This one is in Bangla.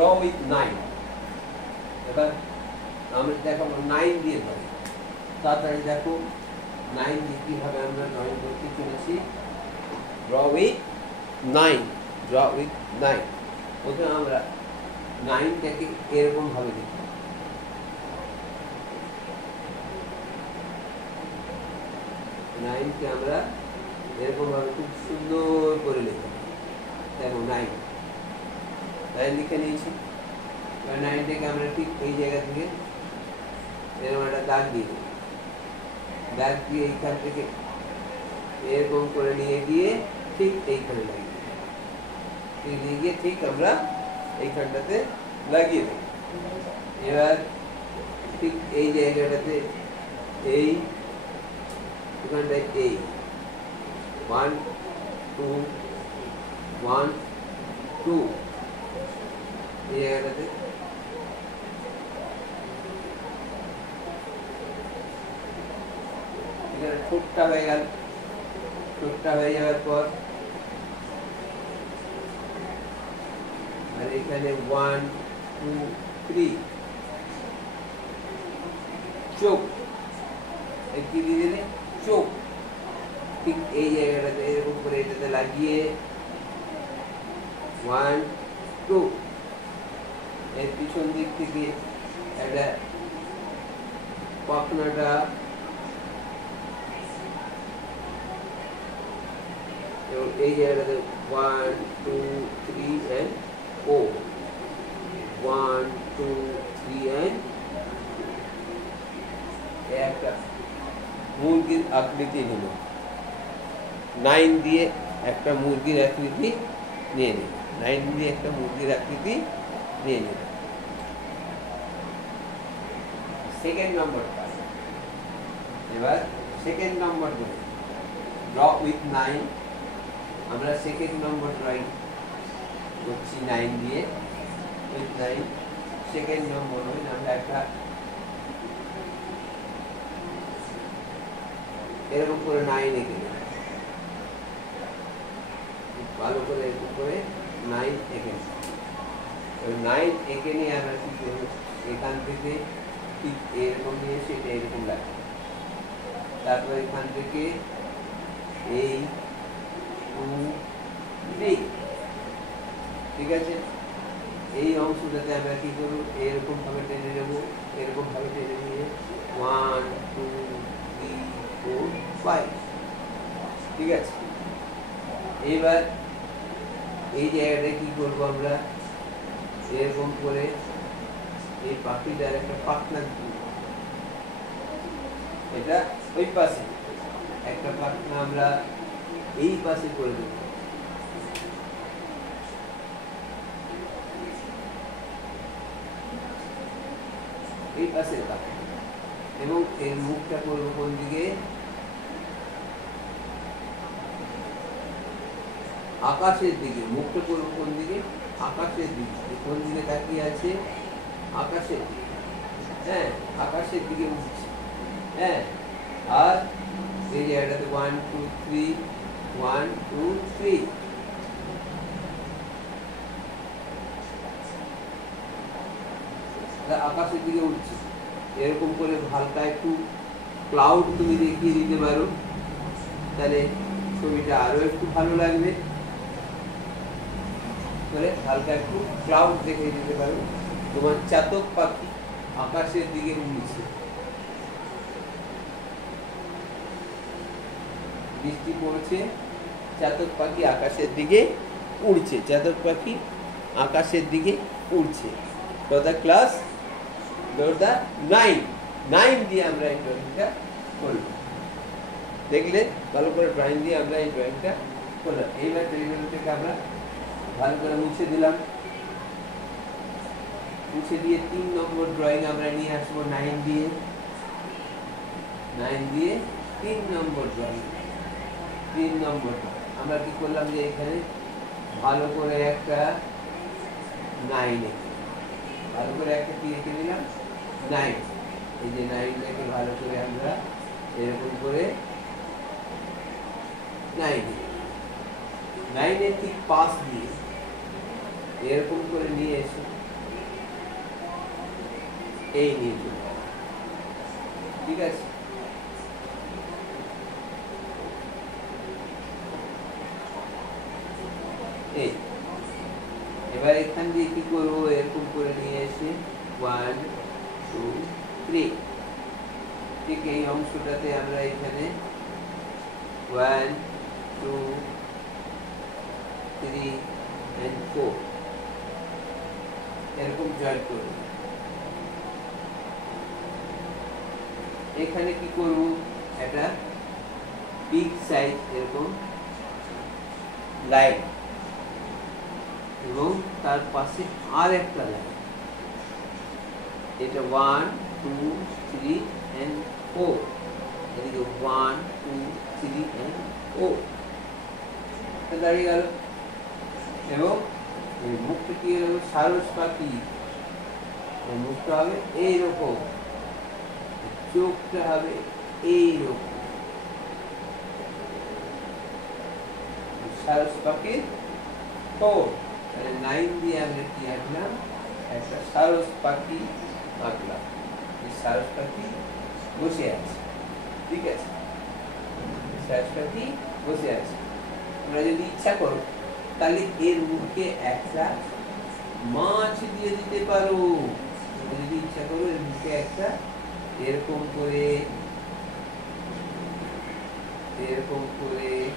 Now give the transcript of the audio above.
Draw with 9। এবার আমরা দেখাবো 9 দিয়ে ধরে। তাড়াতাড়ি দেখো 9 দিয়ে কিভাবে আমরা ড্রয়িং করতে চলেছি। Draw with 9, draw with 9। প্রথমে আমরা 9টাকে এরকম ভাবে লিখব। 9কে আমরা এরকম ভাবে খুব সুন্দর করে লিখব। দেখো 9 লিখে নিয়েছি। এবার 9টাকে আমরা ঠিক এই জায়গা থেকে এরকম একটা দাগ দিয়ে দেব। দাগ দিয়ে এইখান থেকে এরকম করে নিয়ে গিয়ে ঠিক এইখানে লাগিয়ে দেব। নিয়ে গিয়ে ঠিক আমরা এইখানটাতে লাগিয়ে দেব। এবার ঠিক এই জায়গাটাতে এই এখানটায় এই 1 2 1 2 এই জায়গাটাতে এখানে ঠোঁটটা হয়ে গেল। ঠোঁটটা হয়ে যাওয়ার পর আর এখানে 1 2 3 চোখ একটি দিয়ে দিলে চোখ ঠিক এই জায়গাটাতে এরকম করে এটাতে লাগিয়ে 1 2 এর পিছন দিক থেকে একটা পাখনাটা এই জায়গাটাতে 1 2 3 and 4 1 2 3 and একটা মুরগির আকৃতি নিল। 9 দিয়ে একটা মুরগির আকৃতি নিয়ে নিল। 9 দিয়ে একটা মুরগির আকৃতি নিয়ে নিল। সেকেন্ড নম্বরটা এবার সেকেন্ড নম্বর ধরে ড্র উইথ 9। আমরা সেকেন্ড নম্বর ড্রয়িং করছি 9 দিয়ে উইথ 9। সেকেন্ড নম্বর হই আমরা একটা এরকম করে 9 এঁকে নেব। ভালো করে এরকম করে 9 এঁকে নেব। 9 এঁকে নিয়ে আমরা কি করবো, এখান থেকে ঠিক এরকম নিয়ে সেটা এরকম লাগবে। তারপর এখান থেকে এই 2 3 ঠিক আছে। এই অংশটাতে আমরা কি করবো, এরকম ভাবে টেনে নেবো। এরকম ভাবে টেনে নিয়ে 1 2 3 4 5 ঠিক আছে। এবার এই জায়গাটায় কি করবো আমরা, এরকম করে এই পাখিটার একটা পাখনা দিব। এটা ওই পাশে একটা পাখনা আমরা এই পাশে করে দেব। এই পাশে এবং এর মুখটা করবো কোন দিকে, আকাশের দিকে। মুখটা করবো কোন দিকে, আকাশের দিকে। কোন দিকে তাকিয়ে আছে, আকাশের দিকে। হ্যাঁ, আকাশের দিকে উঠছে। হ্যাঁ, আর এই জায়গাটাতে 1 2 3 1 2 3 আকাশের দিকে উঠছে। এরকম করে হালকা একটু ক্লাউড তুমি দেখিয়ে দিতে পারো, তাহলে ছবিটা আরো একটু ভালো লাগবে। হালকা একটু ক্লাউড দেখিয়ে দিতে পারো। তোমার চাতক পাখি আকাশের দিকে উড়ছে। বৃষ্টি পড়ছে, চাতক পাখি আকাশের দিকে উড়ছে। চাতক পাখি আকাশের দিকে উড়ছে। তো দ্য ক্লাস দ্য 9 দিয়ে আমরা এই ড্রয়িংটা করব। দেখলে ভালো করে ড্রয়িং দিয়ে আমরা এই ড্রয়িংটা করলাম। এইবার ড্রয়িংটাকে আমরা ভালো করে মুছে দিলাম। মুছে দিয়ে 3 নম্বর ড্রয়িং আমরা নিয়ে আসবো 9 দিয়ে। 3 নম্বর ড্রয়িং। 3 নম্বর আমরা কি করলাম যে এখানে ভালো করে একটা 9 ভালো করে একটা কি এঁকে নিলাম 9। এই যে 9টাকে ভালো করে আমরা এরকম করে 9 এর ঠিক পাশ দিয়ে এরকম করে নিয়ে এসে এই নিয়ে চলে আসে। ঠিক আছে, এই এবার এখান দিয়ে কি করবো, এরকম করে নিয়ে এসে 1 2 3, ঠিক এই অংশটাতে আমরা এখানে 1 2 3 and 4 এরকম জয়েন করব। এখানে কি করব, একটা বিগ সাইজ এরকম লাইন এবং তার পাশে আর একটা লাইন, এটা 1 2 3 and 4, এদিকে 1 2 3 and 4 দাঁড়িয়ে গেল। এবং এই মুখটা কি হলো, সারস পাখি, মুখটা হবে এইরকম, চোখটা হবে এইরকম, সারস পাখির ঠোঁট। তাহলে 9 দিয়ে আমরা কি আঁকলাম, একটা সারস পাখি আঁকলাম। এই সারস পাখি বসে আছে, ঠিক আছে, সারস পাখি বসে আছে। তোমরা যদি ইচ্ছা করো তাহলে এর মুখে একটা মাছ দিয়ে দিতে পারো। তোমরা যদি ইচ্ছা করো এর মুখে একটা এরকম করে